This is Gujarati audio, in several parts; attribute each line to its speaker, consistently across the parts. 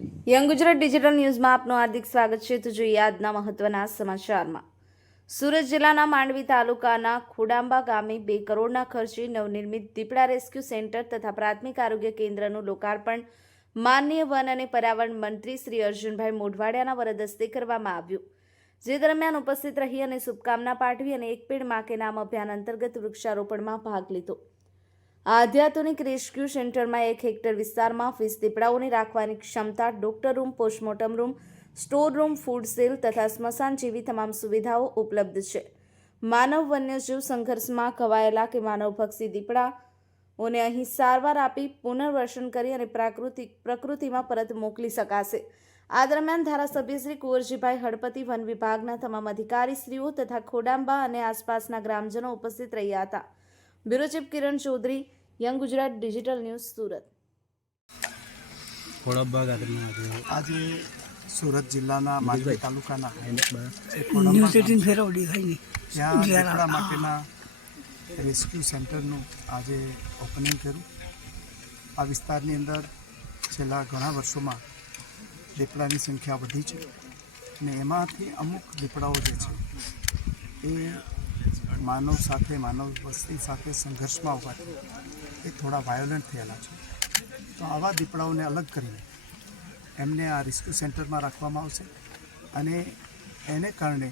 Speaker 1: યંગ ગુજરાત ડિજિટલ ન્યૂઝમાં આપનું હાર્દિક સ્વાગત છે. તો જોઈએ આજના મહત્વના સમાચારમાં. સુરત જિલ્લાના માંડવી તાલુકાના ખોડાંબા ગામે બે કરોડના ખર્ચે નવનિર્મિત દીપડા રેસ્ક્યુ સેન્ટર તથા પ્રાથમિક આરોગ્ય કેન્દ્રનું લોકાર્પણ માનનીય વન અને પર્યાવરણ મંત્રી શ્રી અર્જુનભાઈ મોઢવાડિયાના વરદ હસ્તે કરવામાં આવ્યું. જે દરમિયાન ઉપસ્થિત રહી અને શુભકામના પાઠવી અને એક પેડમાં કે નામ અભિયાન અંતર્ગત વૃક્ષારોપણમાં ભાગ લીધો. આધ્યાત્મિક રેસ્ક્યુ સેન્ટરમાં એક હેક્ટર વિસ્તારમાં ફીસ દીપડાઓને રાખવાની ક્ષમતા, doctor room, postmortem room, store room, food cell તથા સ્મશાન જેવી તમામ સુવિધાઓ ઉપલબ્ધ છે. માનવ વન્યજીવ સંઘર્ષમાં ખવાયેલા કે માનવભક્ષી દીપડાઓને અહીં સારવાર આપી પુનર્વસન કરી અને પ્રાકૃતિક પ્રકૃતિમાં પરત મોકલી શકાશે. આ દરમિયાન ધારાસભ્ય શ્રી કુંવરજીભાઈ હળપતિ, વન વિભાગના તમામ અધિકારીશ્રીઓ તથા ખોડાંબા અને આસપાસના ગ્રામજનો ઉપસ્થિત રહ્યા હતા. Bureau chief Kiran Chaudhary young Gujarat digital news Surat.
Speaker 2: આજે
Speaker 3: આજે સુરત જિલ્લાના માંડવી તાલુકાના ત્યાં માટેના રેસ્ક્યુ સેન્ટરનું આજે ઓપનિંગ કર્યું. આ વિસ્તારની અંદર છેલ્લા ઘણા વર્ષોમાં દીપડાની સંખ્યા વધી છે અને એમાંથી અમુક દીપડાઓ જે છે એ માનવ સાથે, માનવ વસ્તી સાથે સંઘર્ષમાં હોવાથી એ થોડા વાયોલન્ટ થયેલા છે. તો આવા દીપડાઓને અલગ કરીને એમને આ રેસ્ક્યુ સેન્ટરમાં રાખવામાં આવશે અને એને કારણે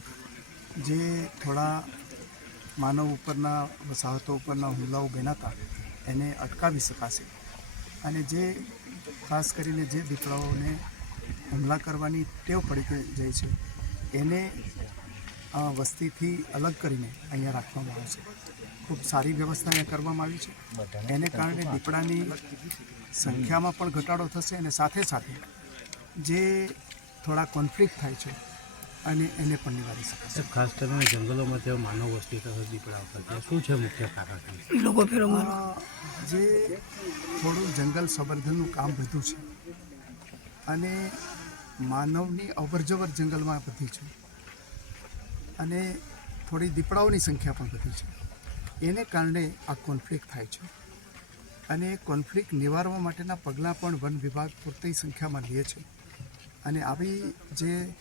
Speaker 3: જે થોડા માનવ ઉપરના, વસાહતો ઉપરના હુમલાઓ બન્યા એને અટકાવી શકાશે. અને જે ખાસ કરીને જે દીપડાઓને હુમલા કરવાની ટેવ પડી જાય છે, એને વસ્તીથી અલગ કરીને અહીંયા રાખવામાં આવે છે. ખૂબ સારી વ્યવસ્થા અહીંયા કરવામાં આવી છે. એને કારણે દીપડાની સંખ્યામાં પણ ઘટાડો થશે અને સાથે સાથે જે થોડા કોન્ફ્લિક્ટ થાય છે અને એને પણ નિવારી શકાશે.
Speaker 2: ખાસ કરીને જંગલોમાં જે માનવ વસ્તી થશે દીપડા ઉપર શું છે મુખ્ય કારણ?
Speaker 4: લોકો
Speaker 3: જે થોડું જંગલ સંવર્ધનનું કામ બધું છે અને માનવની અવરજવર જંગલમાં બધી છે. અને થોડી દીપડાઓની સંખ્યા પણ વધી છે. એને કારણે આ કોન્ફ્લિક્ટ થાય છે. અને એ કોન્ફ્લિક્ટ નિવારવા માટેના પગલાં પણ વન વિભાગ પૂરતી સંખ્યામાં લે છે. અને આવી જે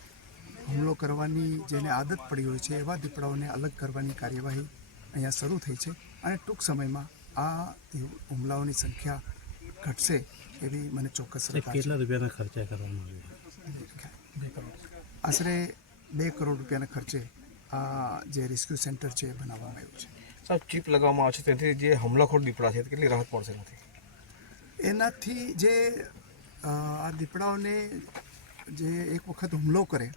Speaker 3: હુમલો કરવાની જેને આદત પડી હોય છે એવા દીપડાઓને અલગ કરવાની કાર્યવાહી અહીંયા શરૂ થઈ છે અને ટૂંક સમયમાં આ હુમલાઓની સંખ્યા ઘટશે એવી મને ચોક્કસ
Speaker 2: કેટલા રૂપિયાના ખર્ચા આવ્યા?
Speaker 3: આશરે બે કરોડ રૂપિયાના ખર્ચે આ જે રેસ્ક્યુ સેન્ટર છે એ બનાવવામાં આવ્યું છે.
Speaker 5: સાહેબ ચીપ લગાવવામાં આવશે તેથી જે હુમલાખોર દીપડા છે તે કેટલી રાહત મળશે નથી
Speaker 3: એનાથી જે આ દીપડાઓને જે એક વખત હુમલો કરે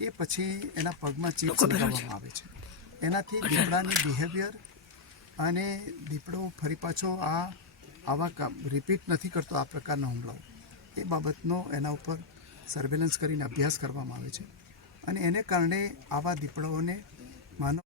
Speaker 3: એ પછી એના પગમાં ચીપ લગાવવામાં આવે છે. એનાથી દીપડાની બિહેવિયર અને દીપડો ફરી પાછો આ આવા કામ રિપીટ નથી કરતો આ પ્રકારના હુમલાઓ. એ બાબતનો એના ઉપર સર્વેલન્સ કરીને અભ્યાસ કરવામાં આવે છે. અને એને કારણે આવા દીપડાઓને માનવ